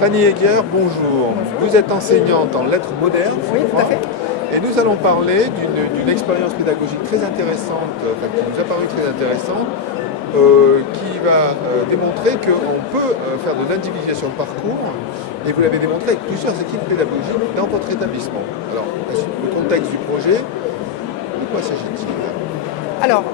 Fanny Heger, bonjour. Vous êtes enseignante en lettres modernes. Oui, tout à fait. Et nous allons parler d'une expérience pédagogique très intéressante, enfin, qui nous a paru très intéressante, qui va démontrer qu'on peut faire de l'individualisation de parcours, et vous l'avez démontré avec plusieurs équipes pédagogiques dans votre établissement. Alors, le contexte du projet, de quoi s'agit-il? Alors,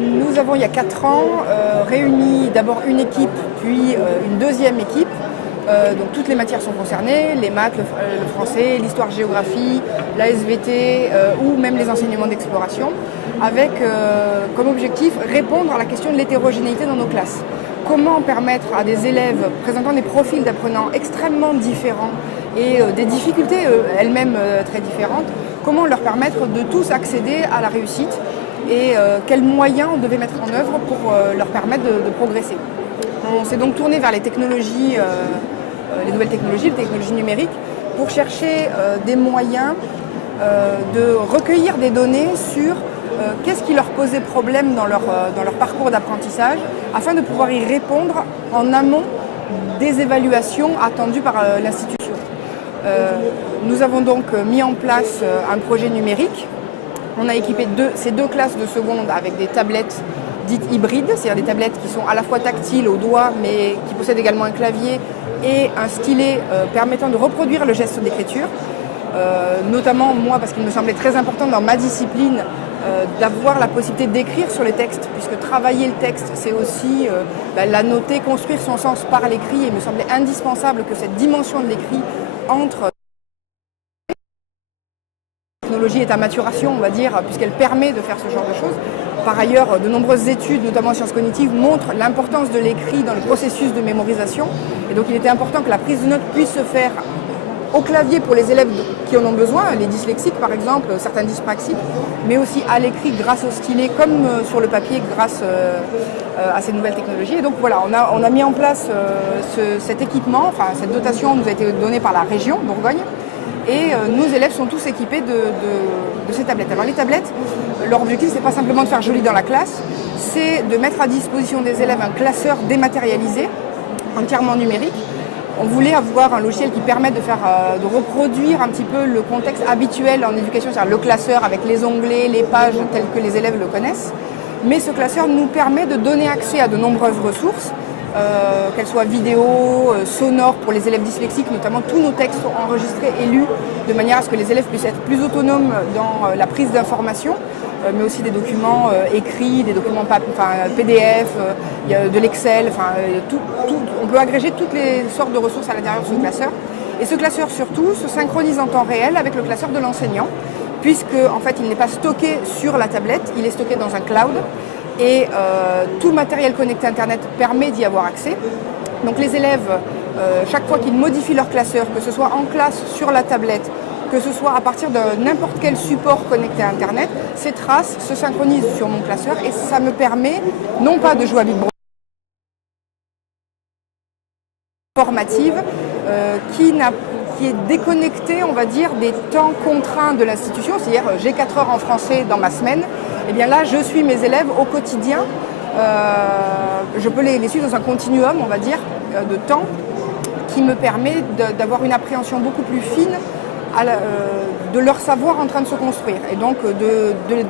nous avons il y a 4 ans réuni d'abord une équipe, puis une deuxième équipe. Donc toutes les matières sont concernées, les maths, le français, l'histoire-géographie, la SVT ou même les enseignements d'exploration, avec comme objectif répondre à la question de l'hétérogénéité dans nos classes. Comment permettre à des élèves présentant des profils d'apprenants extrêmement différents et des difficultés elles-mêmes très différentes, comment leur permettre de tous accéder à la réussite et quels moyens on devait mettre en œuvre pour leur permettre de progresser. On s'est donc tourné vers les technologies, les nouvelles technologies, les technologies numériques, pour chercher des moyens de recueillir des données sur qu'est-ce qui leur posait problème dans leur parcours d'apprentissage, afin de pouvoir y répondre en amont des évaluations attendues par l'institution. Nous avons donc mis en place un projet numérique. On a équipé ces deux classes de seconde avec des tablettes dites hybrides, c'est-à-dire des tablettes qui sont à la fois tactiles au doigt, mais qui possèdent également un clavier et un stylet permettant de reproduire le geste d'écriture. Notamment moi, parce qu'il me semblait très important dans ma discipline d'avoir la possibilité d'écrire sur les textes, puisque travailler le texte, c'est aussi l'annoter, construire son sens par l'écrit. Et il me semblait indispensable que cette dimension de l'écrit entre la technologie est à maturation, on va dire, puisqu'elle permet de faire ce genre de choses. Par ailleurs, de nombreuses études, notamment en sciences cognitives, montrent l'importance de l'écrit dans le processus de mémorisation. Et donc il était important que la prise de notes puisse se faire au clavier pour les élèves qui en ont besoin, les dyslexiques par exemple, certains dyspraxiques, mais aussi à l'écrit grâce au stylet comme sur le papier grâce à ces nouvelles technologies. Et donc voilà, on a mis en place cet équipement, enfin cette dotation nous a été donnée par la région Bourgogne. Et nos élèves sont tous équipés de ces tablettes. Alors les tablettes, leur objectif, c'est pas simplement de faire joli dans la classe, c'est de mettre à disposition des élèves un classeur dématérialisé, entièrement numérique. On voulait avoir un logiciel qui permette de reproduire un petit peu le contexte habituel en éducation, c'est-à-dire le classeur avec les onglets, les pages telles que les élèves le connaissent. Mais ce classeur nous permet de donner accès à de nombreuses ressources, qu'elles soient vidéo, sonores pour les élèves dyslexiques, notamment tous nos textes sont enregistrés et lus de manière à ce que les élèves puissent être plus autonomes dans la prise d'informations, mais aussi des documents écrits, des documents PDF, de l'Excel, on peut agréger toutes les sortes de ressources à l'intérieur de ce classeur. Et ce classeur surtout se synchronise en temps réel avec le classeur de l'enseignant, puisque en fait il n'est pas stocké sur la tablette, il est stocké dans un cloud. Et tout le matériel connecté Internet permet d'y avoir accès. Donc les élèves, chaque fois qu'ils modifient leur classeur, que ce soit en classe, sur la tablette, que ce soit à partir de n'importe quel support connecté à Internet, ces traces se synchronisent sur mon classeur et ça me permet non pas de jouer à Big Brother, formative, qui est déconnectée, on va dire, des temps contraints de l'institution, c'est-à-dire j'ai 4 heures en français dans ma semaine. Et bien là, je suis mes élèves au quotidien. Je peux les suivre dans un continuum, on va dire, de temps qui me permet d'avoir une appréhension beaucoup plus fine de leur savoir en train de se construire et donc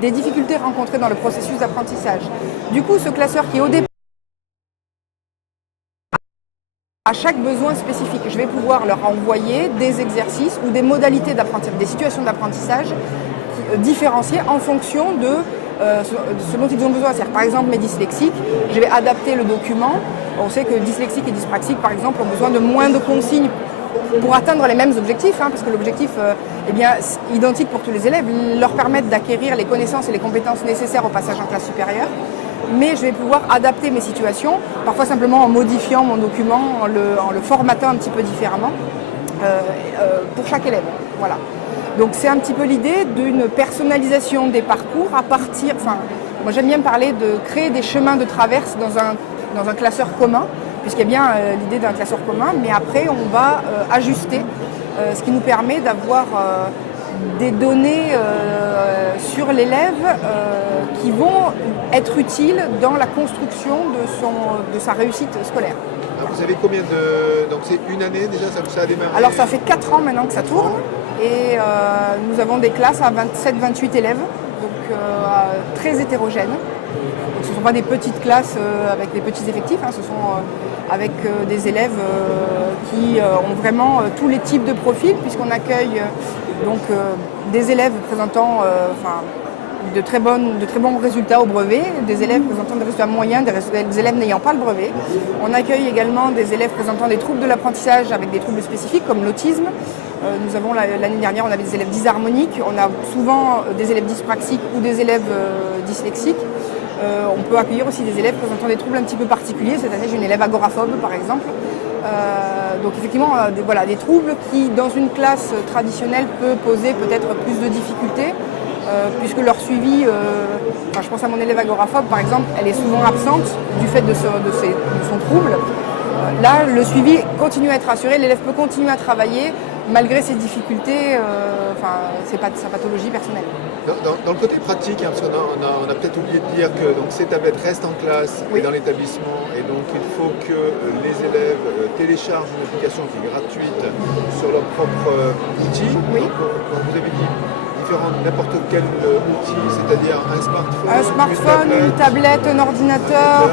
des difficultés rencontrées dans le processus d'apprentissage. Du coup, ce classeur qui est au départ à chaque besoin spécifique, je vais pouvoir leur envoyer des exercices ou des modalités d'apprentissage, des situations d'apprentissage différenciées en fonction de ce dont ils ont besoin. C'est-à-dire, par exemple, mes dyslexiques, je vais adapter le document. On sait que dyslexiques et dyspraxiques, par exemple, ont besoin de moins de consignes pour atteindre les mêmes objectifs, parce que l'objectif est bien identique pour tous les élèves, leur permettre d'acquérir les connaissances et les compétences nécessaires au passage en classe supérieure. Mais je vais pouvoir adapter mes situations, parfois simplement en modifiant mon document, en le formatant un petit peu différemment pour chaque élève. Voilà. Donc c'est un petit peu l'idée d'une personnalisation des parcours à partir, moi j'aime bien parler de créer des chemins de traverse dans un classeur commun, puisqu'il y a bien l'idée d'un classeur commun, mais après on va ajuster, ce qui nous permet d'avoir des données sur l'élève qui vont être utiles dans la construction de sa réussite scolaire. Ah, vous avez combien de... Donc c'est une année déjà, ça a démarré? Alors ça fait 4 ans maintenant que ça tourne et nous avons des classes à 27-28 élèves, donc très hétérogènes. Donc, ce ne sont pas des petites classes avec des petits effectifs, hein, ce sont avec des élèves qui ont vraiment tous les types de profils, puisqu'on accueille donc des élèves présentant de très bons résultats au brevet, des élèves présentant des résultats moyens, des élèves n'ayant pas le brevet. On accueille également des élèves présentant des troubles de l'apprentissage avec des troubles spécifiques comme l'autisme. Nous avons l'année dernière, on avait des élèves dysharmoniques, on a souvent des élèves dyspraxiques ou des élèves dyslexiques. On peut accueillir aussi des élèves présentant des troubles un petit peu particuliers. Cette année, j'ai une élève agoraphobe par exemple. Donc effectivement, des troubles qui, dans une classe traditionnelle, peut poser peut-être plus de difficultés. Puisque leur suivi, je pense à mon élève agoraphobe par exemple, elle est souvent absente du fait de son trouble. Là, le suivi continue à être assuré, l'élève peut continuer à travailler malgré ses difficultés, sa pathologie personnelle. Dans le côté pratique, hein, parce qu'on a peut-être oublié de dire que donc, ces tablettes restent en classe et dans l'établissement, et donc il faut que les élèves téléchargent une application qui est gratuite sur leur propre outil. Oui. Donc, comme vous avez dit, n'importe quel outil, c'est-à-dire un smartphone, une tablette, un ordinateur,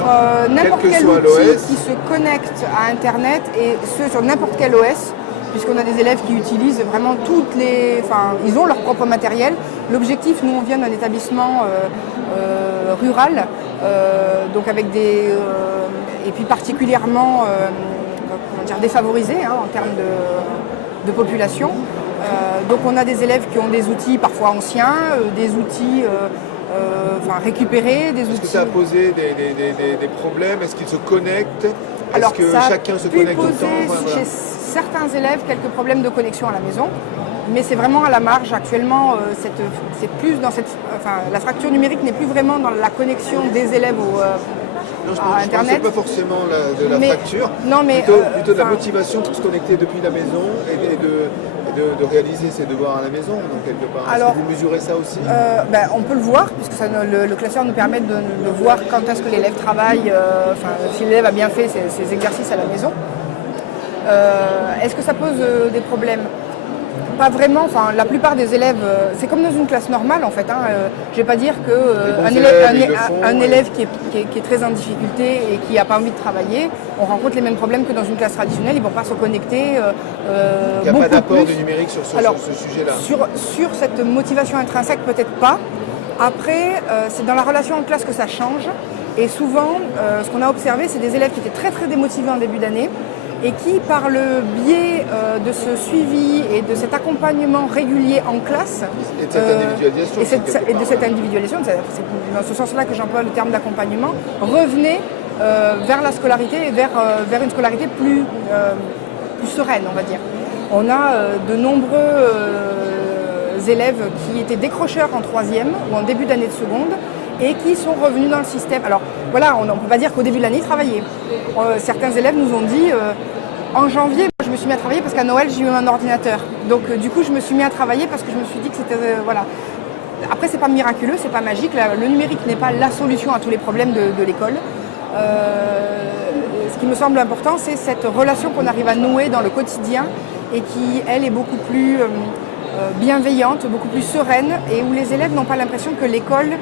n'importe quel outil qui se connecte à Internet, et ce sur n'importe quel OS, puisqu'on a des élèves qui utilisent vraiment ils ont leur propre matériel. L'objectif, nous on vient d'un établissement rural, donc avec et puis particulièrement défavorisé en termes de population. Donc on a des élèves qui ont des outils parfois anciens, des outils récupérés, des outils... Est-ce que ça a posé des problèmes? Est-ce qu'ils se connectent? Alors, est-ce que chacun se connecte tout le temps? Chez certains élèves, quelques problèmes de connexion à la maison, mais c'est vraiment à la marge. Actuellement, c'est plus dans la fracture numérique n'est plus vraiment dans la connexion des élèves à Internet. Je ne pense pas forcément de la fracture, plutôt de la motivation pour se connecter depuis la maison et de réaliser ses devoirs à la maison, donc quelque part. Est-ce que vous mesurez ça aussi? On peut le voir, puisque le classeur nous permet de voir quand est-ce que l'élève travaille, si l'élève a bien fait ses exercices à la maison. Est-ce que ça pose des problèmes? Pas vraiment, la plupart des élèves, c'est comme dans une classe normale en fait. Je ne vais pas dire qu'un élève qui est très en difficulté et qui n'a pas envie de travailler, on rencontre les mêmes problèmes que dans une classe traditionnelle, ils ne vont pas se connecter. Il n'y a pas d'apport du numérique sur ce sujet-là? Sur cette motivation intrinsèque, peut-être pas. Après, c'est dans la relation en classe que ça change. Et souvent, ce qu'on a observé, c'est des élèves qui étaient très très démotivés en début d'année, et qui, par le biais de ce suivi et de cet accompagnement régulier en classe, et de cette individualisation, c'est dans ce sens-là que j'emploie le terme d'accompagnement, revenaient vers la scolarité et vers une scolarité plus sereine, on va dire. On a de nombreux élèves qui étaient décrocheurs en troisième ou en début d'année de seconde, et qui sont revenus dans le système. Alors voilà, on ne peut pas dire qu'au début de l'année, ils travaillaient. Certains élèves nous ont dit, en janvier, moi, je me suis mis à travailler parce qu'à Noël, j'ai eu un ordinateur. Donc du coup, je me suis mis à travailler parce que je me suis dit que c'était... voilà. Après, c'est pas miraculeux, c'est pas magique. Le numérique n'est pas la solution à tous les problèmes de l'école. Ce qui me semble important, c'est cette relation qu'on arrive à nouer dans le quotidien et qui, elle, est beaucoup plus bienveillante, beaucoup plus sereine, et où les élèves n'ont pas l'impression que l'école...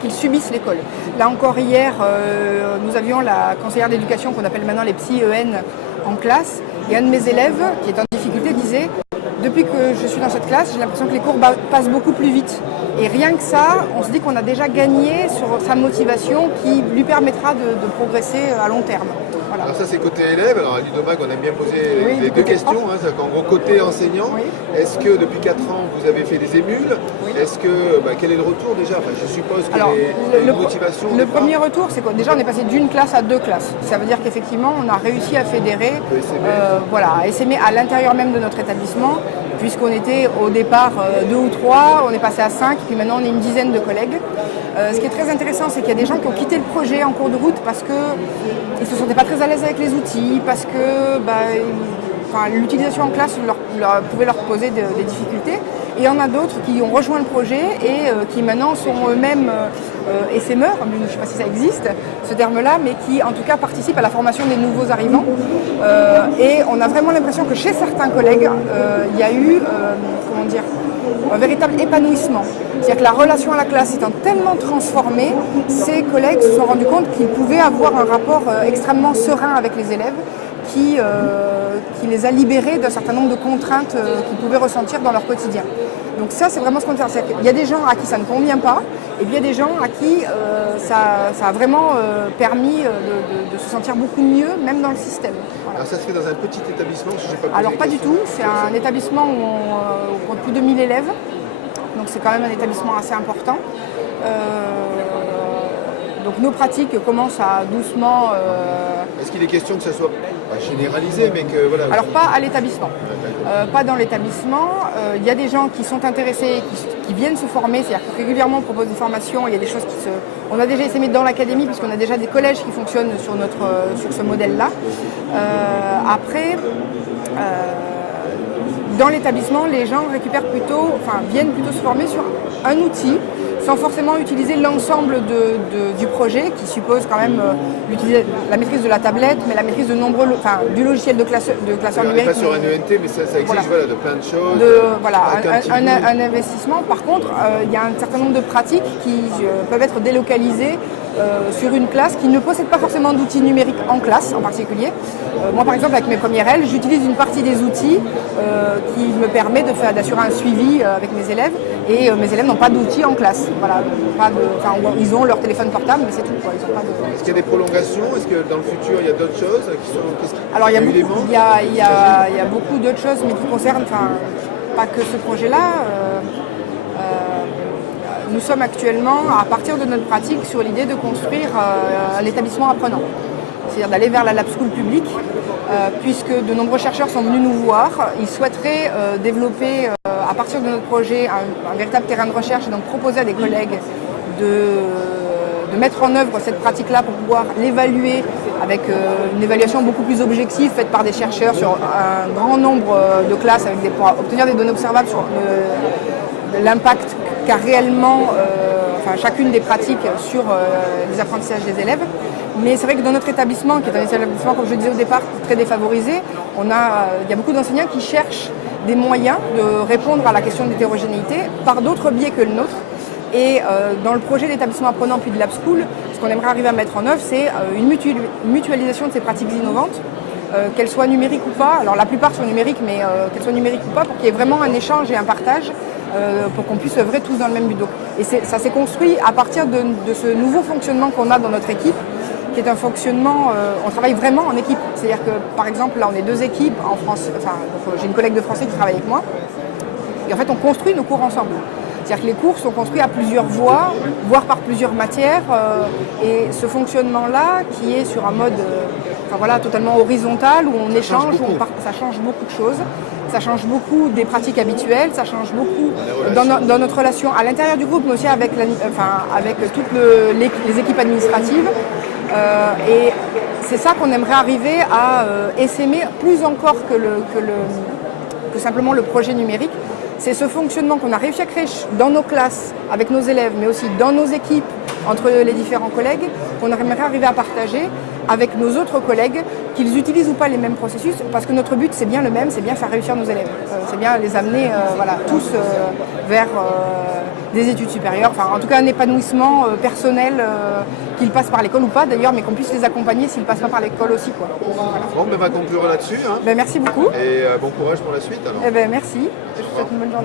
qu'ils subissent l'école. Là encore hier, nous avions la conseillère d'éducation qu'on appelle maintenant les psy-EN en classe, et un de mes élèves qui est en difficulté disait « Depuis que je suis dans cette classe, j'ai l'impression que les cours passent beaucoup plus vite. » Et rien que ça, on se dit qu'on a déjà gagné sur sa motivation qui lui permettra de progresser à long terme. Voilà. Alors ça c'est côté élève, alors à l'Udomac on aime bien poser les deux questions, en gros côté enseignant, est-ce que depuis 4 ans vous avez fait des émules? Est-ce que, quel est le retour déjà? Je suppose que les motivations... Le premier retour, c'est que déjà on est passé d'une classe à 2 classes. Ça veut dire qu'effectivement on a réussi à fédérer, à essaimer à l'intérieur même de notre établissement, puisqu'on était au départ 2 ou 3, on est passé à 5, puis maintenant on est une dizaine de collègues. Ce qui est très intéressant, c'est qu'il y a des gens qui ont quitté le projet en cours de route parce qu'ils ne se sentaient pas très à l'aise avec les outils, parce que l'utilisation en classe pouvait leur poser des difficultés. Et il y en a d'autres qui ont rejoint le projet et qui maintenant sont eux-mêmes essaimeurs, je ne sais pas si ça existe, ce terme-là, mais qui en tout cas participe à la formation des nouveaux arrivants. Et on a vraiment l'impression que chez certains collègues, il y a eu, un véritable épanouissement. C'est-à-dire que la relation à la classe étant tellement transformée, ces collègues se sont rendus compte qu'ils pouvaient avoir un rapport extrêmement serein avec les élèves qui les a libérés d'un certain nombre de contraintes qu'ils pouvaient ressentir dans leur quotidien. Donc ça, c'est vraiment ce qu'on fait. Il y a des gens à qui ça ne convient pas, et puis il y a des gens à qui ça a vraiment permis de se sentir beaucoup mieux, même dans le système. Voilà. Alors ça se fait dans un petit établissement, si je n'ai pas Alors pas du tout, c'est un établissement où on compte plus de 1000 élèves, donc c'est quand même un établissement assez important. Donc nos pratiques commencent à doucement... Est-ce qu'il est question que ça soit pas généralisé, mais que voilà... Alors pas à l'établissement, pas dans l'établissement. Il y a des gens qui sont intéressés, qui viennent se former, c'est-à-dire que régulièrement on propose des formations, il y a des choses qui se... On a déjà essayé dans l'académie, puisqu'on a déjà des collèges qui fonctionnent sur ce modèle-là. Après, dans l'établissement, les gens viennent plutôt se former sur un outil, sans forcément utiliser l'ensemble du projet, qui suppose quand même la maîtrise de la tablette, mais la maîtrise de du logiciel de classeur numérique. Pas sur un ENT, mais ça exige de plein de choses. Un investissement. Par contre, il y a un certain nombre de pratiques qui peuvent être délocalisées sur une classe qui ne possède pas forcément d'outils numériques en classe en particulier. Moi par exemple avec mes premières L, j'utilise une partie des outils qui me permet d'assurer un suivi avec mes élèves, et mes élèves n'ont pas d'outils en classe. Voilà, ils ont leur téléphone portable, mais c'est tout. Ils ont pas de... Est-ce qu'il y a des prolongations? Est-ce que dans le futur il y a d'autres choses qui sont... Alors il y a beaucoup d'autres choses, mais qui concernent pas que ce projet-là. Nous sommes actuellement, à partir de notre pratique, sur l'idée de construire un établissement apprenant. C'est-à-dire d'aller vers la lab school publique, puisque de nombreux chercheurs sont venus nous voir. Ils souhaiteraient développer, à partir de notre projet, un véritable terrain de recherche, et donc proposer à des collègues de mettre en œuvre cette pratique-là pour pouvoir l'évaluer avec une évaluation beaucoup plus objective faite par des chercheurs sur un grand nombre de classes, pour obtenir des données observables sur l'impact qu'a réellement chacune des pratiques sur les apprentissages des élèves. Mais c'est vrai que dans notre établissement, qui est un établissement, comme je le disais au départ, très défavorisé, il y a beaucoup d'enseignants qui cherchent des moyens de répondre à la question de l'hétérogénéité par d'autres biais que le nôtre. Et dans le projet d'établissement apprenant puis de Lab School, ce qu'on aimerait arriver à mettre en œuvre, c'est une mutualisation de ces pratiques innovantes, qu'elles soient numériques ou pas. Alors la plupart sont numériques, mais qu'elles soient numériques ou pas, pour qu'il y ait vraiment un échange et un partage, pour qu'on puisse œuvrer tous dans le même but. Et ça s'est construit à partir de ce nouveau fonctionnement qu'on a dans notre équipe, qui est un fonctionnement, on travaille vraiment en équipe. C'est-à-dire que, par exemple, là, on est 2 équipes en France. J'ai une collègue de français qui travaille avec moi. Et en fait, on construit nos cours ensemble. C'est-à-dire que les cours sont construits à plusieurs voies, voire par plusieurs matières. Et ce fonctionnement-là, qui est sur un mode totalement horizontal, où on échange, ça change beaucoup de choses. Ça change beaucoup des pratiques habituelles, ça change beaucoup dans notre relation à l'intérieur du groupe, mais aussi avec toutes les équipes administratives. Et c'est ça qu'on aimerait arriver à essaimer plus encore que simplement le projet numérique. C'est ce fonctionnement qu'on a réussi à créer dans nos classes, avec nos élèves, mais aussi dans nos équipes, entre les différents collègues, qu'on aimerait arriver à partager avec nos autres collègues, qu'ils utilisent ou pas les mêmes processus, parce que notre but c'est bien le même, c'est bien faire réussir nos élèves. C'est bien les amener tous vers des études supérieures, en tout cas un épanouissement personnel, qu'ils passent par l'école ou pas d'ailleurs, mais qu'on puisse les accompagner s'ils ne passent pas par l'école aussi. Voilà. Bon, on va conclure là-dessus. Merci beaucoup. Et bon courage pour la suite. Alors. Merci, je vous souhaite une bonne journée.